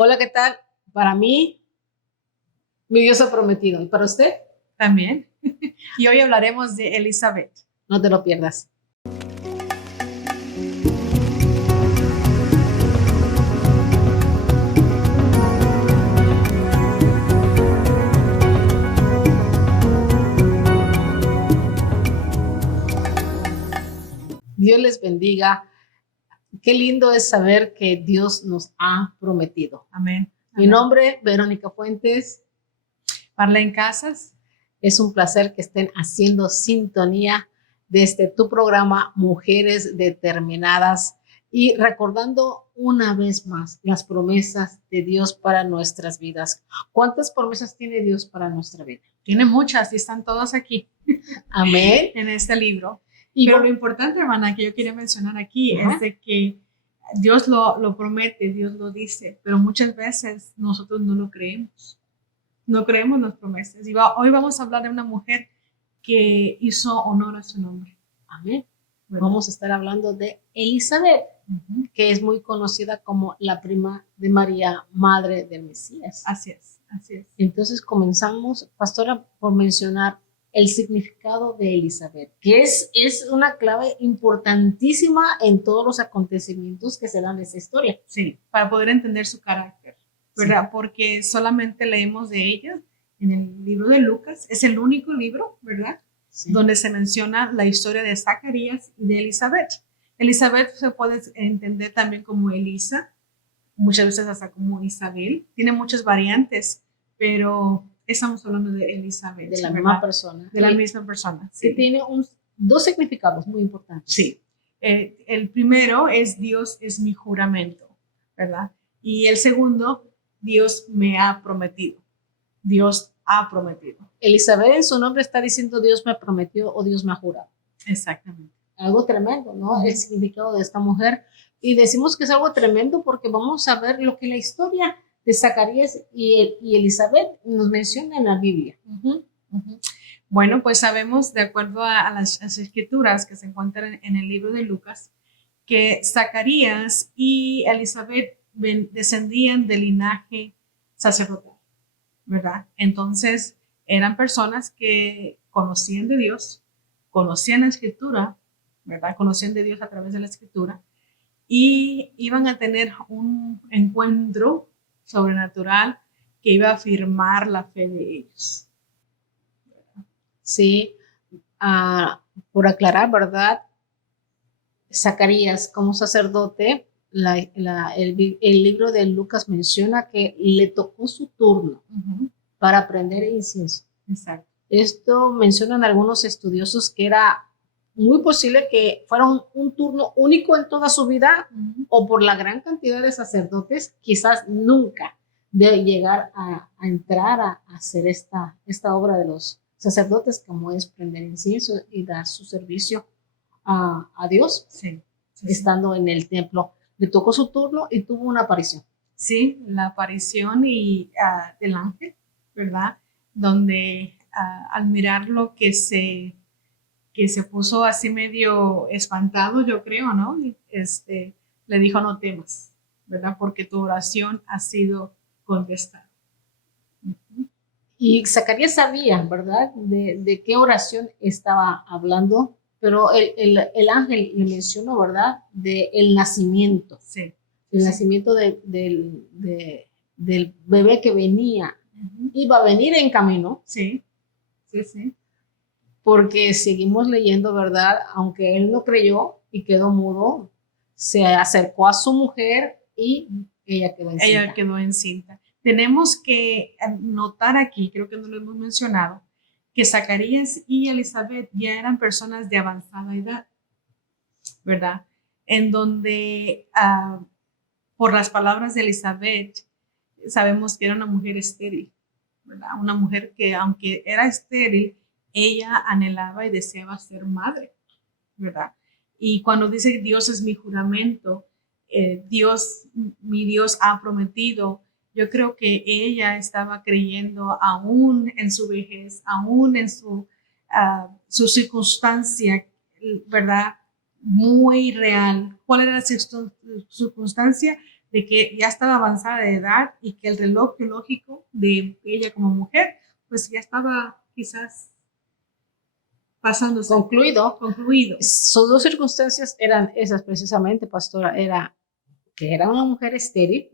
Hola, ¿qué tal? Para mí, mi Dios ha prometido. ¿Y para usted? También. Y hoy hablaremos de Elizabeth. No te lo pierdas. Dios les bendiga. Qué lindo es saber que Dios nos ha prometido. Amén. Mi nombre, Verónica Fuentes. Marlene Casas. Es un placer que estén haciendo sintonía desde tu programa Mujeres Determinadas y recordando una vez más las promesas de Dios para nuestras vidas. ¿Cuántas promesas tiene Dios para nuestra vida? Tiene muchas y están todas aquí. Amén. En este libro. Pero lo importante, hermana, que yo quería mencionar aquí es de que Dios lo promete, Dios lo dice, pero muchas veces nosotros no lo creemos. No creemos las promesas. Y hoy vamos a hablar de una mujer que hizo honor a su nombre. Amén. Vamos a estar hablando de Elizabeth, que es muy conocida como la prima de María, madre del Mesías. Así es, así es. Entonces comenzamos, pastora, por mencionar el significado de Elizabeth, que es una clave importantísima en todos los acontecimientos que se dan en esta historia. Sí, para poder entender su carácter, ¿verdad? Sí. Porque solamente leemos de ella en el libro de Lucas, es el único libro, ¿verdad? Sí. Donde se menciona la historia de Zacarías y de Elizabeth. Elizabeth se puede entender también como Elisa, muchas veces hasta como Isabel, tiene muchas variantes, pero estamos hablando de Elizabeth. De la misma persona. De la misma persona, sí. Que tiene dos significados muy importantes. Sí. El primero es Dios es mi juramento, ¿verdad? Y el segundo, Dios me ha prometido. Dios ha prometido. Elizabeth en su nombre está diciendo Dios me prometió o Dios me ha jurado. Exactamente. Algo tremendo, ¿no? El significado de esta mujer. Y decimos que es algo tremendo porque vamos a ver lo que la historia de Zacarías y Elizabeth nos menciona en la Biblia. Bueno, pues sabemos, de acuerdo a las escrituras que se encuentran en el libro de Lucas, que Zacarías y Elizabeth descendían del linaje sacerdotal, ¿verdad? Entonces, eran personas que conocían de Dios, conocían la escritura, ¿verdad? Conocían de Dios a través de la escritura y iban a tener un encuentro sobrenatural que iba a afirmar la fe de ellos. Sí, por aclarar, ¿verdad? Zacarías como sacerdote, el libro de Lucas menciona que le tocó su turno para aprender incienso. Exacto. Esto mencionan algunos estudiosos que era muy posible que fuera un turno único en toda su vida o por la gran cantidad de sacerdotes, quizás nunca de llegar a entrar a hacer esta obra de los sacerdotes como es prender incienso y dar su servicio a Dios, sí, estando en el templo. Le tocó su turno y tuvo una aparición. Sí, la aparición del ángel, ¿verdad? Donde al mirarlo que se puso así medio espantado, yo creo, ¿no? Le dijo, no temas, ¿verdad? Porque tu oración ha sido contestada. Y Zacarías sabía, ¿verdad? De qué oración estaba hablando, pero el ángel le mencionó, ¿verdad? Del nacimiento. Sí. El nacimiento del bebé que venía. Iba a venir en camino. Sí, sí, sí. Porque seguimos leyendo, ¿verdad? Aunque él no creyó y quedó mudo, se acercó a su mujer y ella quedó encinta. Ella quedó encinta. Tenemos que notar aquí, creo que no lo hemos mencionado, que Zacarías y Elizabeth ya eran personas de avanzada edad, ¿verdad? En donde, por las palabras de Elizabeth, sabemos que era una mujer estéril, ¿verdad? Una mujer que, aunque era estéril, ella anhelaba y deseaba ser madre, ¿verdad? Y cuando dice Dios es mi juramento, mi Dios ha prometido, yo creo que ella estaba creyendo aún en su vejez, aún en su circunstancia, ¿verdad? Muy real. ¿Cuál era su circunstancia? de que ya estaba avanzada de edad y que el reloj biológico de ella como mujer, pues ya estaba quizás pasándose, concluido. Sus dos circunstancias eran esas precisamente, pastora, era que era una mujer estéril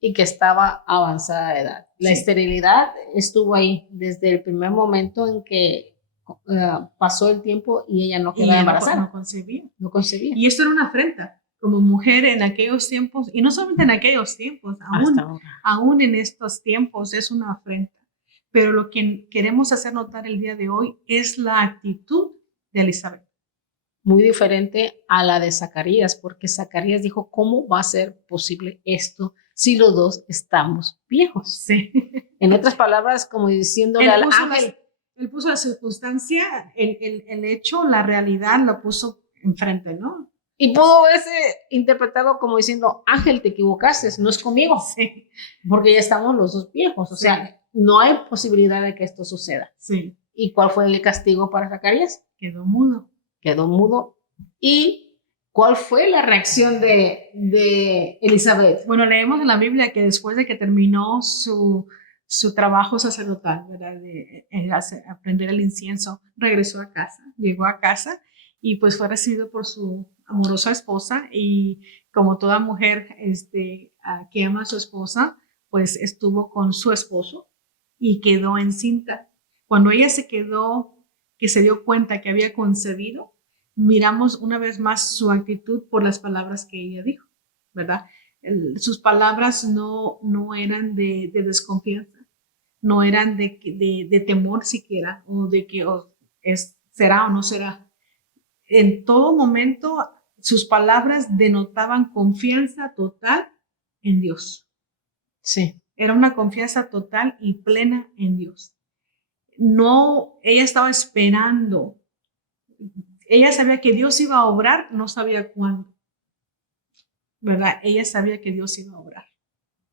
y que estaba avanzada de edad. La esterilidad estuvo ahí desde el primer momento en que pasó el tiempo y ella no quedaba embarazada. No concebía. Y esto era una afrenta como mujer en aquellos tiempos, y no solamente en aquellos tiempos, aún en estos tiempos es una afrenta. Pero lo que queremos hacer notar el día de hoy es la actitud de Elizabeth. Muy diferente a la de Zacarías, porque Zacarías dijo, ¿cómo va a ser posible esto si los dos estamos viejos? Sí. En otras palabras, como diciéndole al ángel. Él puso la circunstancia, el hecho, la realidad, lo puso enfrente, ¿no? Y pudo verse interpretado como diciendo, ángel, te equivocaste, no es conmigo. Sí. Porque ya estamos los dos viejos, o sea, no hay posibilidad de que esto suceda. Sí. ¿Y cuál fue el castigo para Zacarías? Quedó mudo. Quedó mudo. ¿Y cuál fue la reacción de Elizabeth? Bueno, leemos en la Biblia que después de que terminó su trabajo sacerdotal, ¿verdad? De aprender el incienso, regresó a casa, llegó a casa y pues fue recibido por su amorosa esposa y como toda mujer que ama a su esposa, pues estuvo con su esposo y quedó encinta. Cuando ella que se dio cuenta que había concebido, miramos una vez más su actitud por las palabras que ella dijo, ¿verdad? Sus palabras no eran de desconfianza, no eran de temor siquiera, o de que será o no será. En todo momento, sus palabras denotaban confianza total en Dios. Sí. Era una confianza total y plena en Dios. No, ella estaba esperando. Ella sabía que Dios iba a obrar, no sabía cuándo, ¿verdad? Ella sabía que Dios iba a obrar.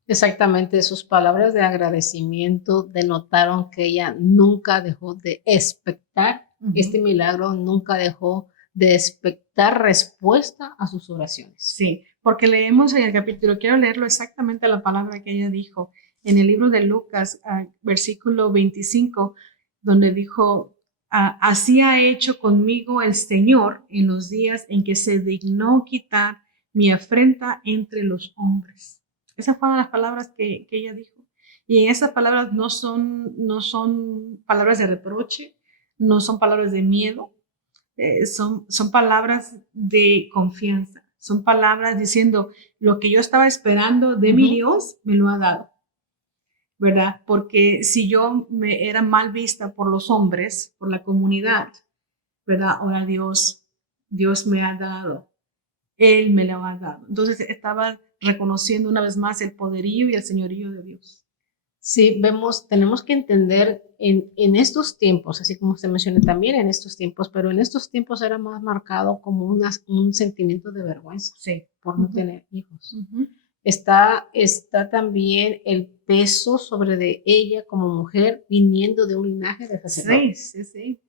Exactamente, sus palabras de agradecimiento denotaron que ella nunca dejó de expectar este milagro, nunca dejó de expectar respuesta a sus oraciones. Sí, porque leemos en el capítulo, quiero leerlo exactamente la palabra que ella dijo, en el libro de Lucas, versículo 25, donde dijo, así ha hecho conmigo el Señor en los días en que se dignó quitar mi afrenta entre los hombres. Esas fueron las palabras que ella dijo. Y esas palabras no son palabras de reproche, no son palabras de miedo, son palabras de confianza. Son palabras diciendo, lo que yo estaba esperando de mi Dios, me lo ha dado. ¿Verdad? Porque si yo me era mal vista por los hombres, por la comunidad, ¿verdad? Ahora Dios me ha dado. Él me lo ha dado. Entonces estaba reconociendo una vez más el poderío y el señorío de Dios. Sí, tenemos que entender en estos tiempos, así como usted mencionó también en estos tiempos, pero en estos tiempos era más marcado como un sentimiento de vergüenza por no tener hijos. Está también el peso sobre de ella como mujer viniendo de un linaje de sacerdotes. Sí.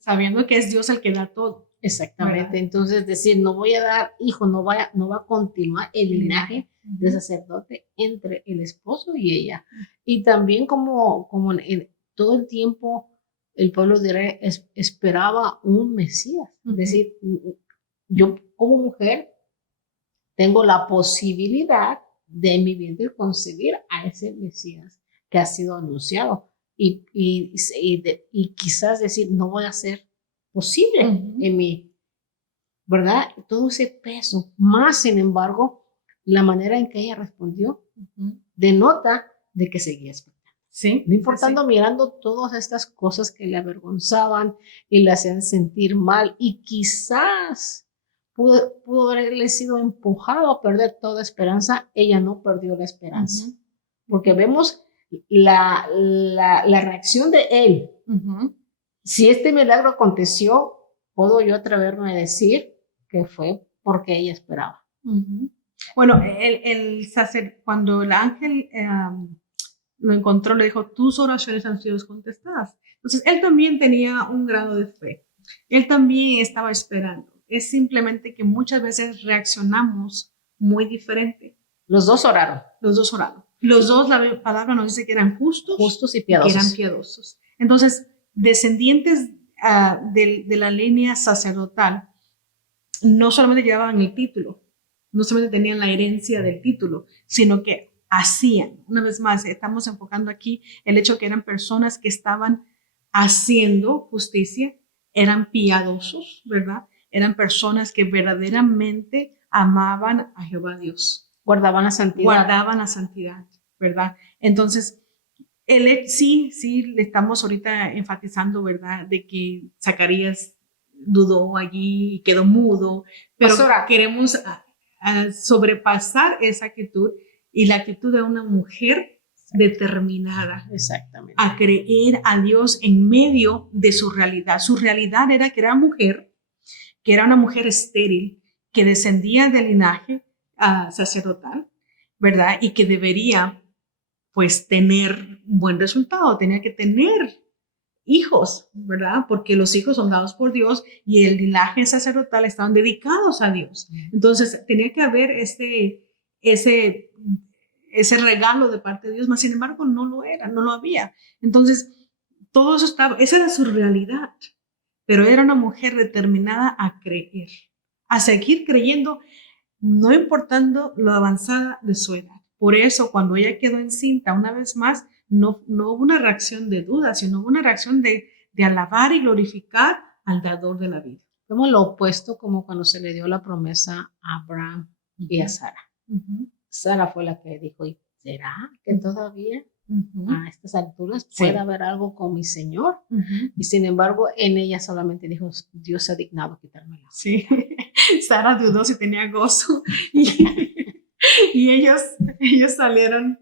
Sabiendo que es Dios el que da todo. Exactamente. ¿Verdad? Entonces decir, no voy a dar hijo, no va a continuar el linaje de sacerdote entre el esposo y ella. Y también como en todo el tiempo el pueblo de Israel esperaba un Mesías. Es decir, yo como mujer tengo la posibilidad de en mi vientre concebir a ese Mesías que ha sido anunciado. Y quizás decir, no voy a ser posible en mí, ¿verdad? Todo ese peso, más sin embargo, la manera en que ella respondió denota de que seguía expectando. Sí, no importando, mirando todas estas cosas que le avergonzaban y le hacían sentir mal, y quizás pudo haberle sido empujado a perder toda esperanza. Ella no perdió la esperanza, porque vemos la reacción de él. Si este milagro aconteció, puedo yo atreverme a decir que fue porque ella esperaba. Bueno, cuando el ángel lo encontró, le dijo, tus oraciones han sido contestadas. Entonces, él también tenía un grado de fe. Él también estaba esperando. Es simplemente que muchas veces reaccionamos muy diferente. Los dos oraron. Los dos oraron. Los dos, la palabra nos dice que eran justos, Justos y que piadosos. eran piadosos. Entonces, descendientes de la línea sacerdotal no solamente llevaban el título, no solamente tenían la herencia del título, sino que hacían. Una vez más, estamos enfocando aquí el hecho que eran personas que estaban haciendo justicia, eran piadosos, ¿verdad? Eran personas que verdaderamente amaban a Jehová Dios. Guardaban la santidad. Guardaban la santidad, ¿verdad? Entonces, sí, le estamos ahorita enfatizando, ¿verdad? De que Zacarías dudó allí y quedó mudo, pero Pastora, queremos sobrepasar esa actitud y la actitud de una mujer determinada exactamente. a creer a Dios en medio de su realidad. Su realidad era que era mujer, que era una mujer estéril, que descendía del linaje sacerdotal, ¿verdad? Y que debería, pues, tener un buen resultado, tenía que tener hijos, ¿verdad? Porque los hijos son dados por Dios y el linaje sacerdotal estaban dedicados a Dios. Entonces, tenía que haber ese regalo de parte de Dios, mas sin embargo no lo era, no lo había. Entonces, todo eso estaba, esa era su realidad, pero era una mujer determinada a creer, a seguir creyendo, no importando lo avanzada de su edad. Por eso, cuando ella quedó encinta, una vez más, no hubo una reacción de duda, sino hubo una reacción de alabar y glorificar al dador de la vida. Como lo opuesto, como cuando se le dio la promesa a Abraham y a Sara. Sara fue la que dijo, ¿y será que todavía a estas alturas puede haber algo con mi Señor? Y sin embargo, en ella solamente dijo, Dios se ha dignado quitármela. Sí, Sara dudó si tenía gozo y ellos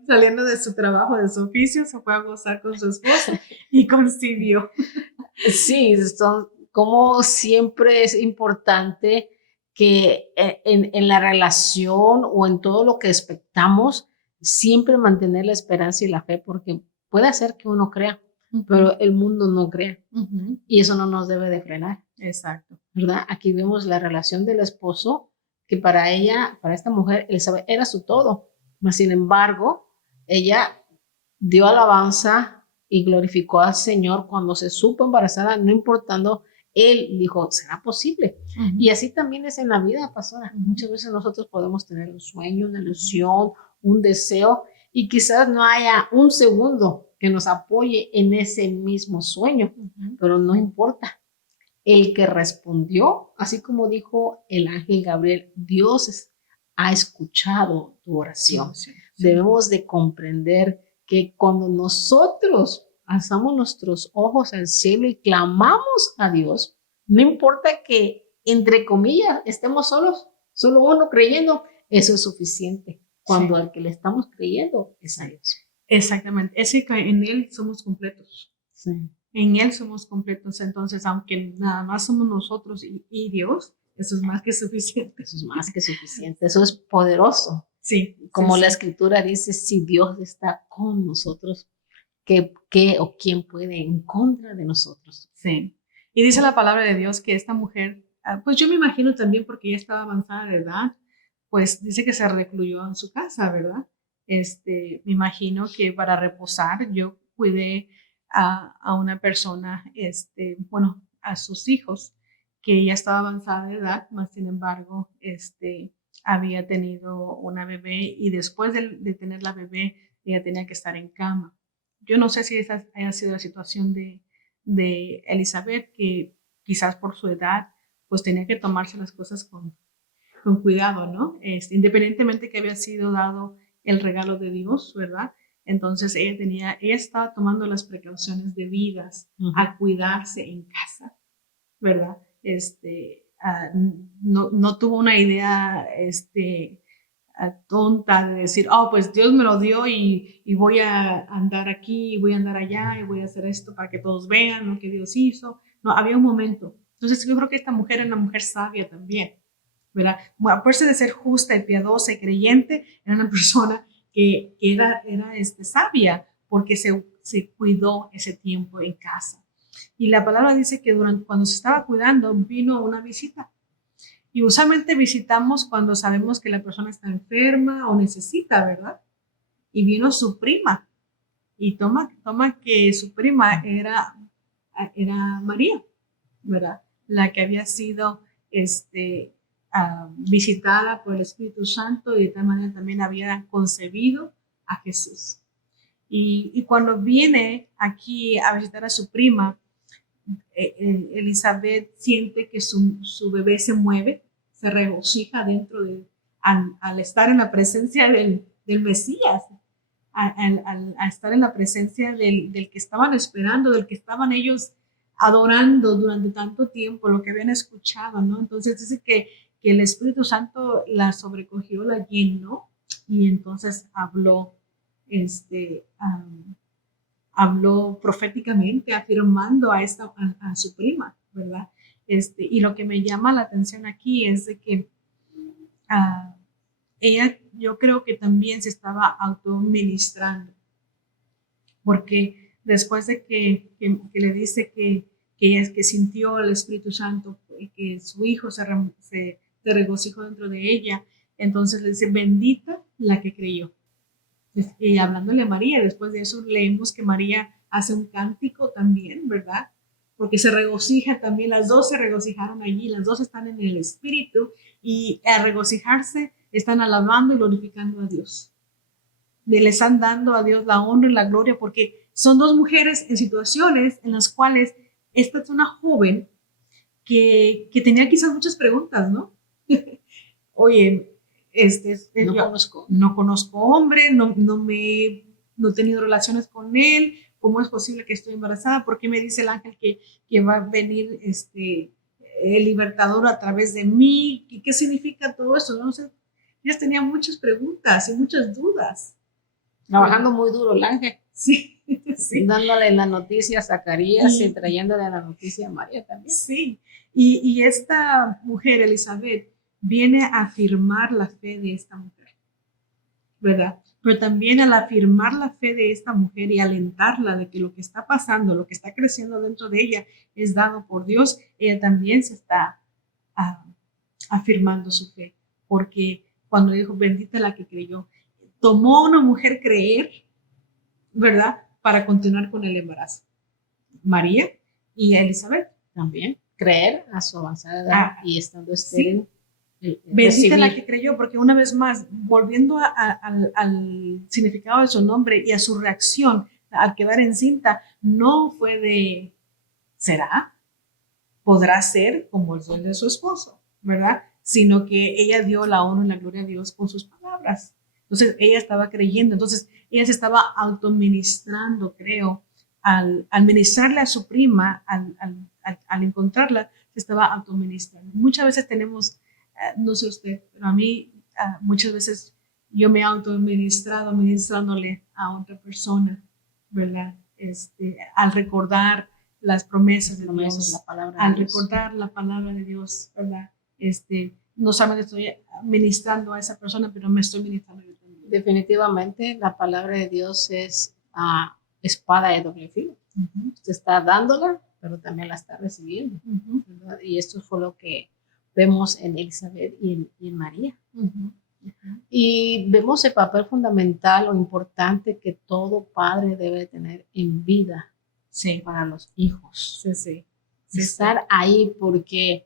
saliendo de su trabajo, de su oficio, se fue a gozar con su esposo y concibió. Sí, como siempre es importante que en la relación o en todo lo que expectamos, siempre mantener la esperanza y la fe, porque puede ser que uno crea, pero el mundo no crea. Y eso no nos debe de frenar. Exacto. ¿Verdad? Aquí vemos la relación del esposo, que para ella, para esta mujer, Elizabeth era su todo. Mas, sin embargo, ella dio alabanza y glorificó al Señor cuando se supo embarazada, no importando, él dijo, ¿será posible? Y así también es en la vida, pastora. Muchas veces nosotros podemos tener un sueño, una ilusión, un deseo, y quizás no haya un segundo que nos apoye en ese mismo sueño, pero no importa. El que respondió, así como dijo el ángel Gabriel, Dios ha escuchado tu oración. Debemos de comprender que cuando nosotros alzamos nuestros ojos al cielo y clamamos a Dios, no importa que, entre comillas, estemos solos, solo uno creyendo, eso es suficiente. Cuando al que le estamos creyendo es a Dios. Exactamente, es que en Él somos completos. Sí. En Él somos completos, entonces, aunque nada más somos nosotros y Dios, eso es más que suficiente. Eso es más que suficiente, eso es poderoso. Sí. Como la escritura dice, si Dios está con nosotros, ¿qué o quién puede en contra de nosotros? Sí. Y dice la palabra de Dios que esta mujer, pues yo me imagino también porque ella estaba avanzada de edad, pues dice que se recluyó en su casa, ¿verdad? Me imagino que para reposar yo cuidé a una persona, bueno, a sus hijos, que ella estaba avanzada de edad, más sin embargo, había tenido una bebé y después de tener la bebé, ella tenía que estar en cama. Yo no sé si esa haya sido la situación de Elizabeth, que quizás por su edad, pues tenía que tomarse las cosas con cuidado, ¿no? Independientemente que había sido dado el regalo de Dios, ¿verdad? Entonces ella estaba tomando las precauciones debidas a cuidarse en casa, ¿verdad? No tuvo una idea, tonta de decir, oh, pues Dios me lo dio y voy a andar aquí, y voy a andar allá, y voy a hacer esto para que todos vean lo que Dios hizo. No, había un momento. Entonces yo creo que esta mujer era una mujer sabia también, ¿verdad? A pesar de ser justa y piadosa y creyente, era una persona que era sabia porque se cuidó ese tiempo en casa. Y la palabra dice que cuando se estaba cuidando, vino una visita. Y usualmente visitamos cuando sabemos que la persona está enferma o necesita, ¿verdad? Y vino su prima y toma que su prima era María, ¿verdad? La que había sido visitada por el Espíritu Santo y de tal manera también había concebido a Jesús. Y cuando viene aquí a visitar a su prima, Elizabeth siente que su bebé se mueve, se regocija dentro de, al estar en la presencia del Mesías, al estar en la presencia del que estaban esperando, del que estaban ellos adorando durante tanto tiempo, lo que habían escuchado, ¿no? Entonces dice que el Espíritu Santo la sobrecogió, la llenó y entonces habló proféticamente, afirmando a su prima, ¿verdad? Y lo que me llama la atención aquí es de que ella, yo creo que también se estaba autoministrando, porque después de que le dice que sintió el Espíritu Santo y que su hijo se regocijó dentro de ella, entonces le dice, bendita la que creyó. Y hablándole a María, después de eso leemos que María hace un cántico también, ¿verdad? Porque se regocija también, las dos se regocijaron allí, las dos están en el Espíritu y al regocijarse están alabando y glorificando a Dios. Le están dando a Dios la honra y la gloria porque son dos mujeres en situaciones en las cuales esta es una joven que tenía quizás muchas preguntas, ¿no? Oye, no conozco hombre, no he tenido relaciones con él, ¿cómo es posible que estoy embarazada? ¿Por qué me dice el ángel que va a venir el libertador a través de mí? ¿Qué significa todo eso? No sé, ellas tenían muchas preguntas y muchas dudas. Trabajando muy duro el ángel. Sí, sí. Dándole la noticia a Zacarías y trayéndole la noticia a María también. Sí, y esta mujer, Elizabeth, viene a afirmar la fe de esta mujer, ¿verdad? Pero también al afirmar la fe de esta mujer y alentarla de que lo que está pasando, lo que está creciendo dentro de ella es dado por Dios, ella también se está afirmando su fe, porque cuando dijo, bendita la que creyó, tomó a una mujer creer, ¿verdad? Para continuar con el embarazo. María y Elizabeth también creer a su avanzada edad y estando estéril. Sí. Bendita la que creyó, porque una vez más, volviendo al significado de su nombre y a su reacción al quedar encinta, no fue de, ¿será? ¿Podrá ser como el sueño de su esposo? ¿Verdad? Sino que ella dio la honra y la gloria a Dios con sus palabras. Entonces, ella estaba creyendo, entonces, ella se estaba autoministrando, creo, al ministrarle a su prima, al encontrarla, se estaba autoministrando. Muchas veces tenemos, no sé usted, pero a mí muchas veces yo me he autoministrado ministrándole a otra persona, ¿verdad? Al recordar las promesas de Dios, la palabra al de Dios. recordar la palabra de Dios, ¿verdad? No solamente estoy ministrando a esa persona, pero me estoy ministrando yo también. Definitivamente la palabra de Dios es espada de doble filo. Usted está dándola, pero también la está recibiendo. ¿Verdad? Y esto fue lo que vemos en Elizabeth y en María. Y vemos el papel fundamental o importante que todo padre debe tener en vida para los hijos. Estar ahí porque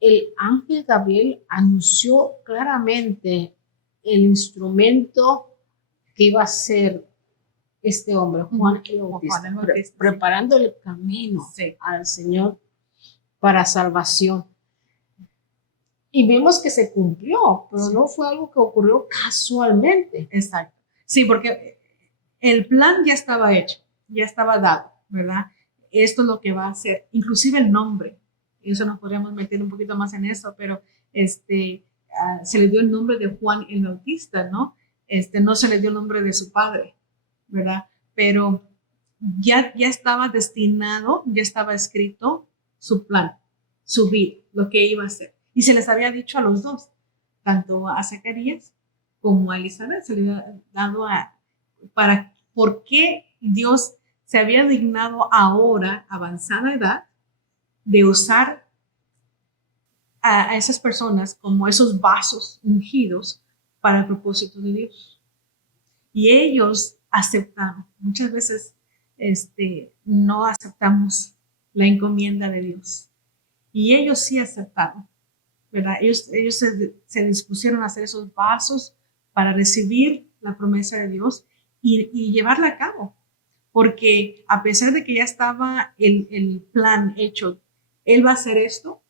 el ángel Gabriel anunció claramente el instrumento que iba a ser este hombre, Juan el Bautista, preparando el camino al Señor para salvación. Y vimos que se cumplió, pero no fue algo que ocurrió casualmente. Exacto. Sí, porque el plan ya estaba hecho, ya estaba dado, ¿verdad? Esto es lo que va a hacer, inclusive el nombre. Eso nos podríamos meter un poquito más en eso, pero se le dio el nombre de Juan el Bautista, ¿no? No se le dio el nombre de su padre, ¿verdad? Pero ya estaba destinado, ya estaba escrito su plan, su vida, lo que iba a hacer. Y se les había dicho a los dos, tanto a Zacarías como a Elizabeth, se le había dado por qué Dios se había dignado ahora, avanzada edad, de usar a esas personas como esos vasos ungidos para el propósito de Dios. Y ellos aceptaron. Muchas veces no aceptamos la encomienda de Dios. Y ellos sí aceptaron, ¿verdad? Ellos se dispusieron a hacer esos vasos para recibir la promesa de Dios y llevarla a cabo. Porque a pesar de que ya estaba el plan hecho, Él va a hacer esto,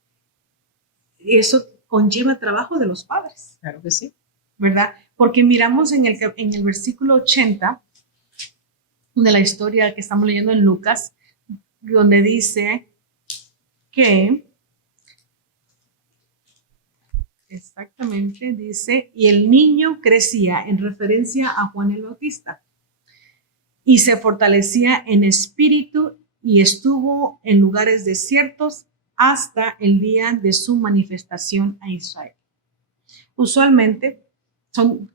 eso conlleva el trabajo de los padres. Claro que sí. ¿Verdad? Porque miramos en el versículo 80 de la historia que estamos leyendo en Lucas, donde dice que, exactamente, dice, y el niño crecía en referencia a Juan el Bautista y se fortalecía en espíritu y estuvo en lugares desiertos hasta el día de su manifestación a Israel. Usualmente son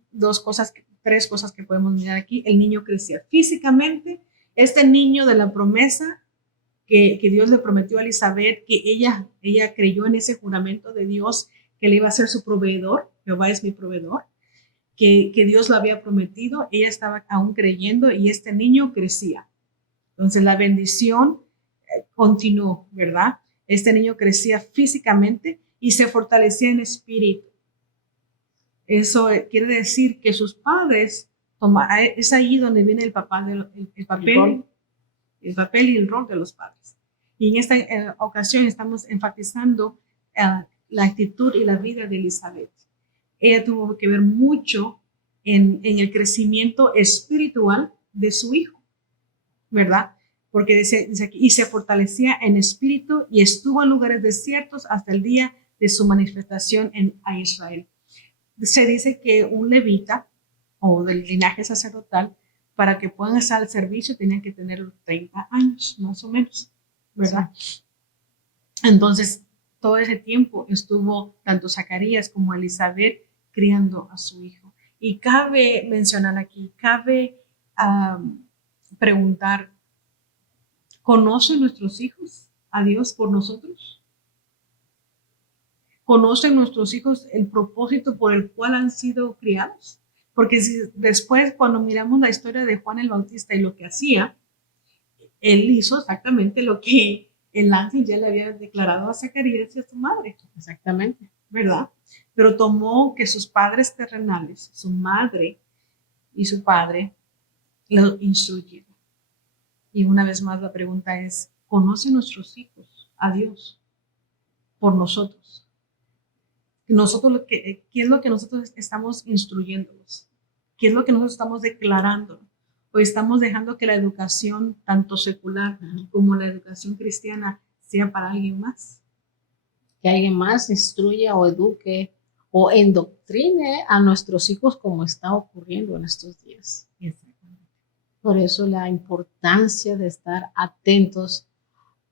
tres cosas que podemos mirar aquí. El niño crecía físicamente, este niño de la promesa que Dios le prometió a Elizabeth, que ella creyó en ese juramento de Dios, que le iba a ser su proveedor, Jehová es mi proveedor, que Dios lo había prometido, ella estaba aún creyendo y este niño crecía. Entonces la bendición continuó, ¿verdad? Este niño crecía físicamente y se fortalecía en espíritu. Eso quiere decir que sus padres, es ahí donde viene el papel y el rol de los padres. Y en esta ocasión estamos enfatizando la actitud y la vida de Elizabeth. Ella tuvo que ver mucho en el crecimiento espiritual de su hijo, ¿verdad? Porque dice aquí, y se fortalecía en espíritu y estuvo en lugares desiertos hasta el día de su manifestación a Israel. Se dice que un levita o del linaje sacerdotal, para que puedan estar al servicio, tenían que tener 30 años, más o menos, ¿verdad? Sí. Entonces, todo ese tiempo estuvo tanto Zacarías como Elizabeth criando a su hijo. Y cabe mencionar aquí, cabe preguntar, ¿conocen nuestros hijos a Dios por nosotros? ¿Conocen nuestros hijos el propósito por el cual han sido criados? Porque si después, cuando miramos la historia de Juan el Bautista y lo que hacía, él hizo exactamente lo que el ángel ya le había declarado a Zacarías y a su madre. Exactamente. ¿Verdad? Pero tomó que sus padres terrenales, su madre y su padre, lo instruyeron. Y una vez más la pregunta es, ¿conocen nuestros hijos a Dios por nosotros? Nosotros ¿qué es lo que nosotros estamos instruyéndolos? ¿Qué es lo que nosotros estamos declarando? ¿O estamos dejando que la educación, tanto secular como la educación cristiana, sea para alguien más? Que alguien más instruya o eduque o endoctrine a nuestros hijos como está ocurriendo en estos días. Por eso la importancia de estar atentos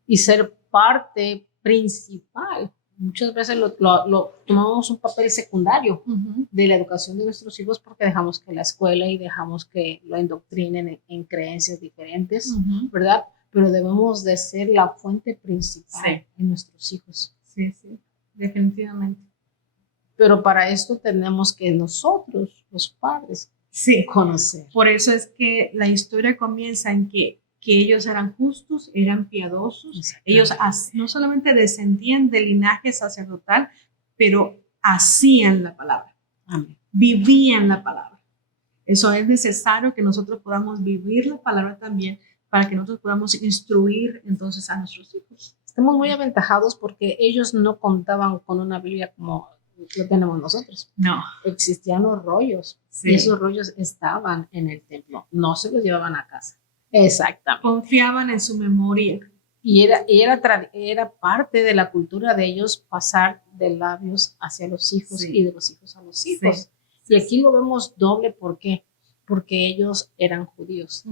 y ser parte principal. Muchas veces lo tomamos un papel secundario de la educación de nuestros hijos porque dejamos que la escuela y dejamos que lo endoctrinen en creencias diferentes, ¿verdad? Pero debemos de ser la fuente principal en nuestros hijos. Sí, sí, definitivamente. Pero para esto tenemos que nosotros, los padres, conocer. Por eso es que la historia comienza en que ellos eran justos, eran piadosos. Ellos no solamente descendían del linaje sacerdotal, pero hacían la palabra. Amén. Vivían la palabra. Eso es necesario que nosotros podamos vivir la palabra también para que nosotros podamos instruir entonces a nuestros hijos. Estamos muy aventajados porque ellos no contaban con una Biblia como lo tenemos nosotros. No. Existían los rollos y esos rollos estaban en el templo, no se los llevaban a casa. Exactamente. Confiaban en su memoria. Y era parte de la cultura de ellos pasar de labios hacia los hijos y de los hijos a los hijos. Y aquí lo vemos doble, ¿por qué? Porque ellos eran judíos.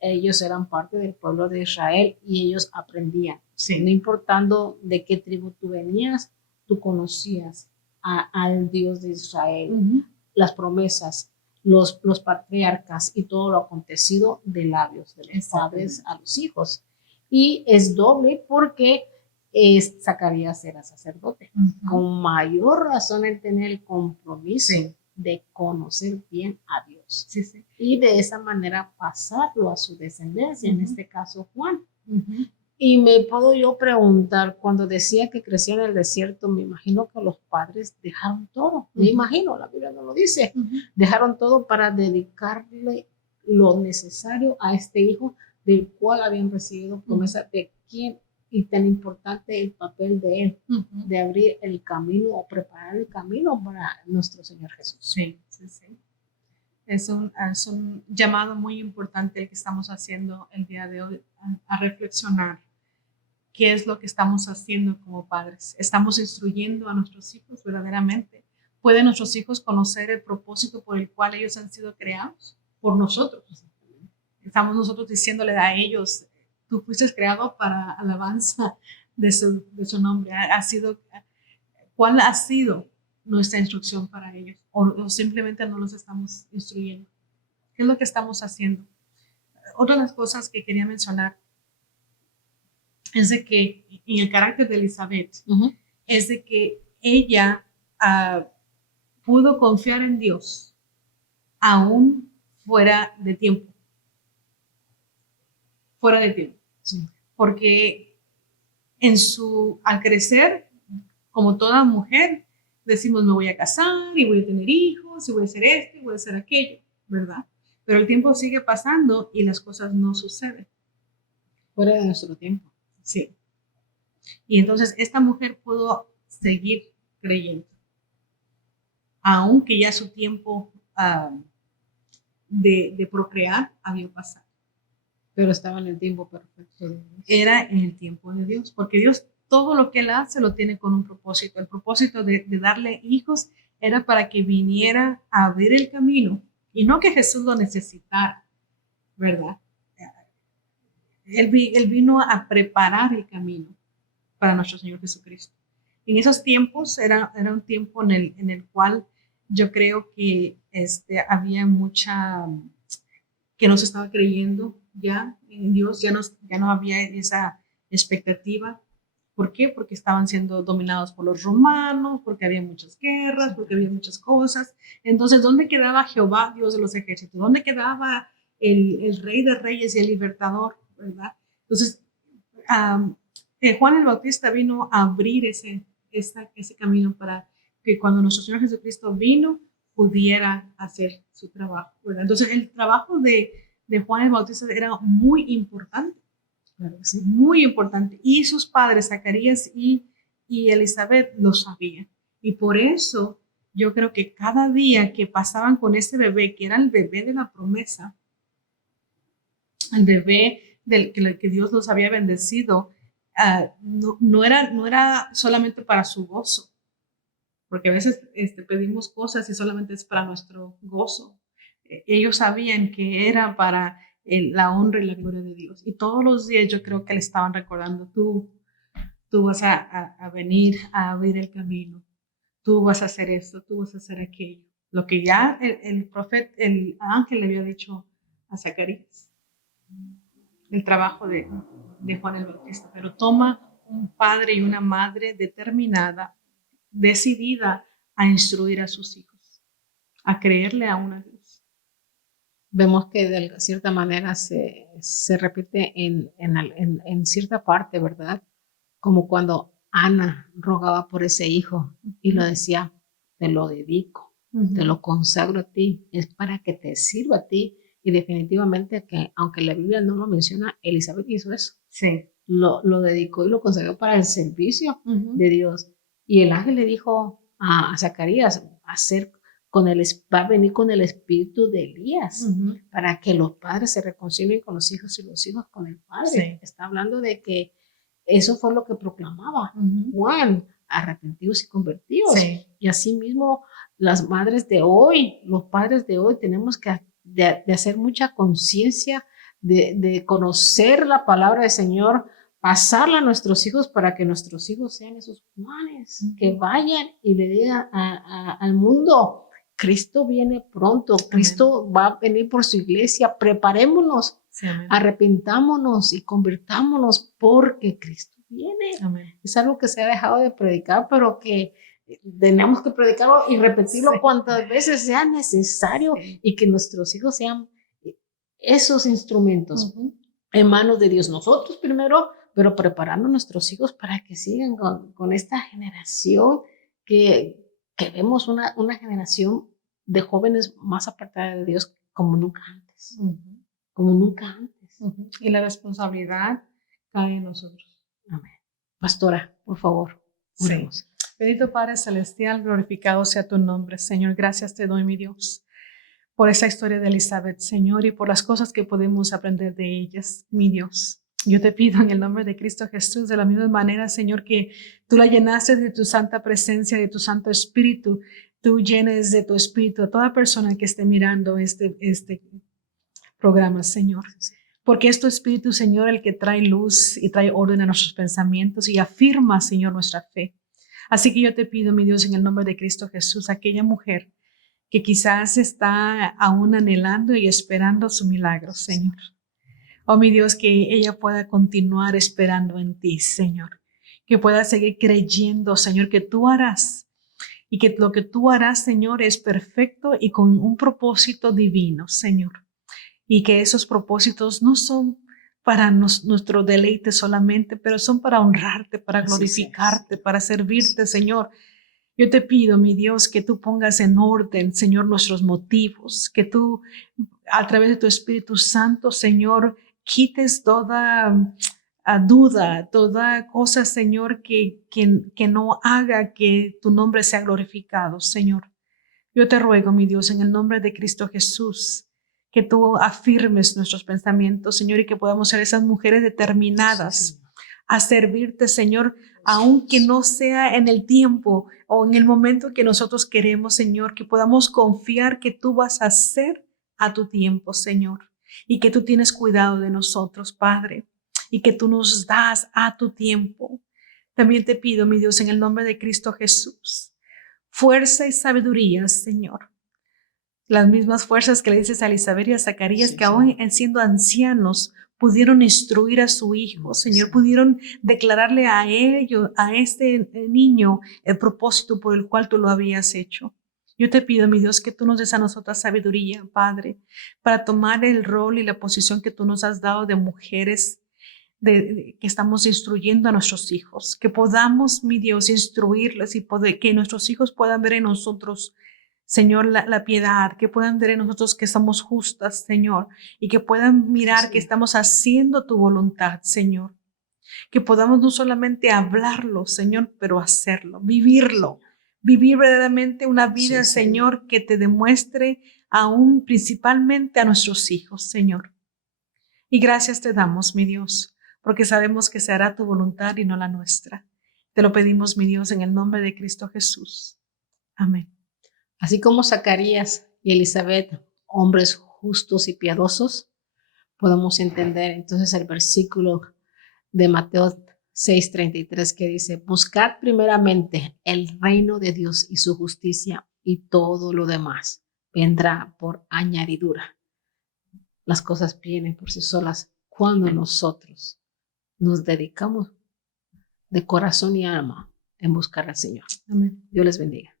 Ellos eran parte del pueblo de Israel y ellos aprendían. No importando de qué tribu tú venías, tú conocías al Dios de Israel, las promesas, los patriarcas y todo lo acontecido de labios de los padres a los hijos. Y es doble porque Zacarías era sacerdote. Ujú. Con mayor razón él tenía el compromiso Sí. de conocer bien a Dios. Sí, sí. Y de esa manera pasarlo a su descendencia, en Ujú. este caso Juan. Ujú. Y me puedo yo preguntar, cuando decía que creció en el desierto, me imagino que los padres dejaron todo. Me imagino, la Biblia no lo dice. Dejaron todo para dedicarle lo necesario a este hijo del cual habían recibido promesa de quién y tan importante el papel de él, de abrir el camino o preparar el camino para nuestro Señor Jesús. Sí, sí, sí. Es un llamado muy importante el que estamos haciendo el día de hoy a reflexionar qué es lo que estamos haciendo como padres. ¿Estamos instruyendo a nuestros hijos verdaderamente? ¿Pueden nuestros hijos conocer el propósito por el cual ellos han sido creados? Por nosotros. Estamos nosotros diciéndole a ellos, tú fuiste creado para alabanza de su nombre. ¿Cuál ha sido nuestra instrucción para ellos? O simplemente no los estamos instruyendo. ¿Qué es lo que estamos haciendo? Otra de las cosas que quería mencionar es de que, y el carácter de Elizabeth, es de que ella pudo confiar en Dios aún fuera de tiempo. Fuera de tiempo. Sí. Porque al crecer, como toda mujer, decimos me voy a casar y voy a tener hijos y voy a hacer esto y voy a hacer aquello, ¿verdad? Pero el tiempo sigue pasando y las cosas no suceden. Fuera de nuestro tiempo. Sí. Y entonces esta mujer pudo seguir creyendo, aunque ya su tiempo de procrear había pasado. Pero estaba en el tiempo perfecto de Dios. Era en el tiempo de Dios, porque Dios todo lo que Él hace lo tiene con un propósito. El propósito de darle hijos era para que viniera a abrir el camino y no que Jesús lo necesitara, ¿verdad? Él vino a preparar el camino para nuestro Señor Jesucristo. En esos tiempos era un tiempo en el cual yo creo que había mucha, que no se estaba creyendo ya en Dios, ya no había esa expectativa. ¿Por qué? Porque estaban siendo dominados por los romanos, porque había muchas guerras, porque había muchas cosas. Entonces, ¿dónde quedaba Jehová, Dios de los ejércitos? ¿Dónde quedaba el Rey de Reyes y el Libertador? ¿Verdad? Entonces, Juan el Bautista vino a abrir ese camino para que cuando nuestro Señor Jesucristo vino, pudiera hacer su trabajo, ¿verdad? Entonces, el trabajo de Juan el Bautista era muy importante. Claro, sí, muy importante. Y sus padres, Zacarías y Elizabeth, lo sabían. Y por eso yo creo que cada día que pasaban con ese bebé, que era el bebé de la promesa, el bebé que Dios los había bendecido, no era solamente para su gozo, porque a veces pedimos cosas y solamente es para nuestro gozo. Ellos sabían que era para la honra y la gloria de Dios. Y todos los días yo creo que le estaban recordando, tú vas a venir a abrir el camino, tú vas a hacer esto, tú vas a hacer aquello. Lo que ya el profeta, el ángel le había dicho a Zacarías, el trabajo de Juan el Bautista. Pero toma un padre y una madre determinada, decidida a instruir a sus hijos, a creerle a una Dios. Vemos que de cierta manera se repite en cierta parte, ¿verdad? Como cuando Ana rogaba por ese hijo y lo decía, te lo dedico, te lo consagro a ti, es para que te sirva a ti. Y definitivamente que, aunque la Biblia no lo menciona, Elizabeth hizo eso. Sí. Lo dedicó y lo consagró para el servicio de Dios. Y el ángel le dijo a Zacarías, va a venir con el espíritu de Elías para que los padres se reconcilien con los hijos y los hijos con el padre. Sí. Está hablando de que eso fue lo que proclamaba Juan, arrepentidos y convertidos. Sí. Y así mismo las madres de hoy, los padres de hoy, tenemos que de hacer mucha conciencia, de conocer la palabra del Señor, pasarla a nuestros hijos para que nuestros hijos sean esos Juanes, que vayan y le digan al mundo, Cristo viene pronto, Cristo va a venir por su iglesia, preparémonos, arrepintámonos y convirtámonos porque Cristo viene. Amén. Es algo que se ha dejado de predicar, pero que tenemos que predicarlo y repetirlo Sí. cuantas veces sea necesario, Sí. y que nuestros hijos sean esos instrumentos en manos de Dios. Nosotros primero, pero preparando a nuestros hijos para que sigan con esta generación que vemos una generación de jóvenes más apartada de Dios como nunca antes. Como nunca antes. Y la responsabilidad cae en nosotros. Amén. Pastora, por favor, oremos. Sí. Bendito Padre Celestial, glorificado sea tu nombre, Señor. Gracias te doy, mi Dios, por esa historia de Elizabeth, Señor, y por las cosas que podemos aprender de ellas, mi Dios. Yo te pido en el nombre de Cristo Jesús, de la misma manera, Señor, que tú la llenaste de tu santa presencia, de tu Santo Espíritu, tú llenes de tu Espíritu a toda persona que esté mirando este programa, Señor. Porque es tu Espíritu, Señor, el que trae luz y trae orden a nuestros pensamientos y afirma, Señor, nuestra fe. Así que yo te pido, mi Dios, en el nombre de Cristo Jesús, aquella mujer que quizás está aún anhelando y esperando su milagro, Señor. Oh, mi Dios, que ella pueda continuar esperando en ti, Señor. Que pueda seguir creyendo, Señor, que tú harás. Y que lo que tú harás, Señor, es perfecto y con un propósito divino, Señor. Y que esos propósitos no son para nuestro deleite solamente, pero son para honrarte, para glorificarte, para servirte, Señor. Yo te pido, mi Dios, que tú pongas en orden, Señor, nuestros motivos, que tú, a través de tu Espíritu Santo, Señor, quites toda duda, toda cosa, Señor, que no haga que tu nombre sea glorificado, Señor. Yo te ruego, mi Dios, en el nombre de Cristo Jesús, que tú afirmes nuestros pensamientos, Señor, y que podamos ser esas mujeres determinadas a servirte, Señor, aunque no sea en el tiempo o en el momento que nosotros queremos, Señor, que podamos confiar que tú vas a hacer a tu tiempo, Señor, y que tú tienes cuidado de nosotros, Padre, y que tú nos das a tu tiempo. También te pido, mi Dios, en el nombre de Cristo Jesús, fuerza y sabiduría, Señor. Las mismas fuerzas que le dices a Elizabeth y a Zacarías, que aún siendo ancianos pudieron instruir a su hijo, Señor, pudieron declararle a ellos, a este niño, el propósito por el cual tú lo habías hecho. Yo te pido, mi Dios, que tú nos des a nosotras sabiduría, Padre, para tomar el rol y la posición que tú nos has dado de mujeres que estamos instruyendo a nuestros hijos, que podamos, mi Dios, instruirles y que nuestros hijos puedan ver en nosotros, Señor, la piedad, que puedan ver en nosotros que somos justas, Señor, y que puedan mirar que estamos haciendo tu voluntad, Señor. Que podamos no solamente hablarlo, Señor, pero hacerlo, vivirlo, vivir verdaderamente una vida, Señor, que te demuestre aún principalmente a nuestros hijos, Señor. Y gracias te damos, mi Dios, porque sabemos que se hará tu voluntad y no la nuestra. Te lo pedimos, mi Dios, en el nombre de Cristo Jesús. Amén. Así como Zacarías y Elizabeth, hombres justos y piadosos, podemos entender entonces el versículo de Mateo 6:33 que dice: buscad primeramente el reino de Dios y su justicia, y todo lo demás vendrá por añadidura. Las cosas vienen por sí solas cuando nosotros nos dedicamos de corazón y alma en buscar al Señor. Amén. Dios les bendiga.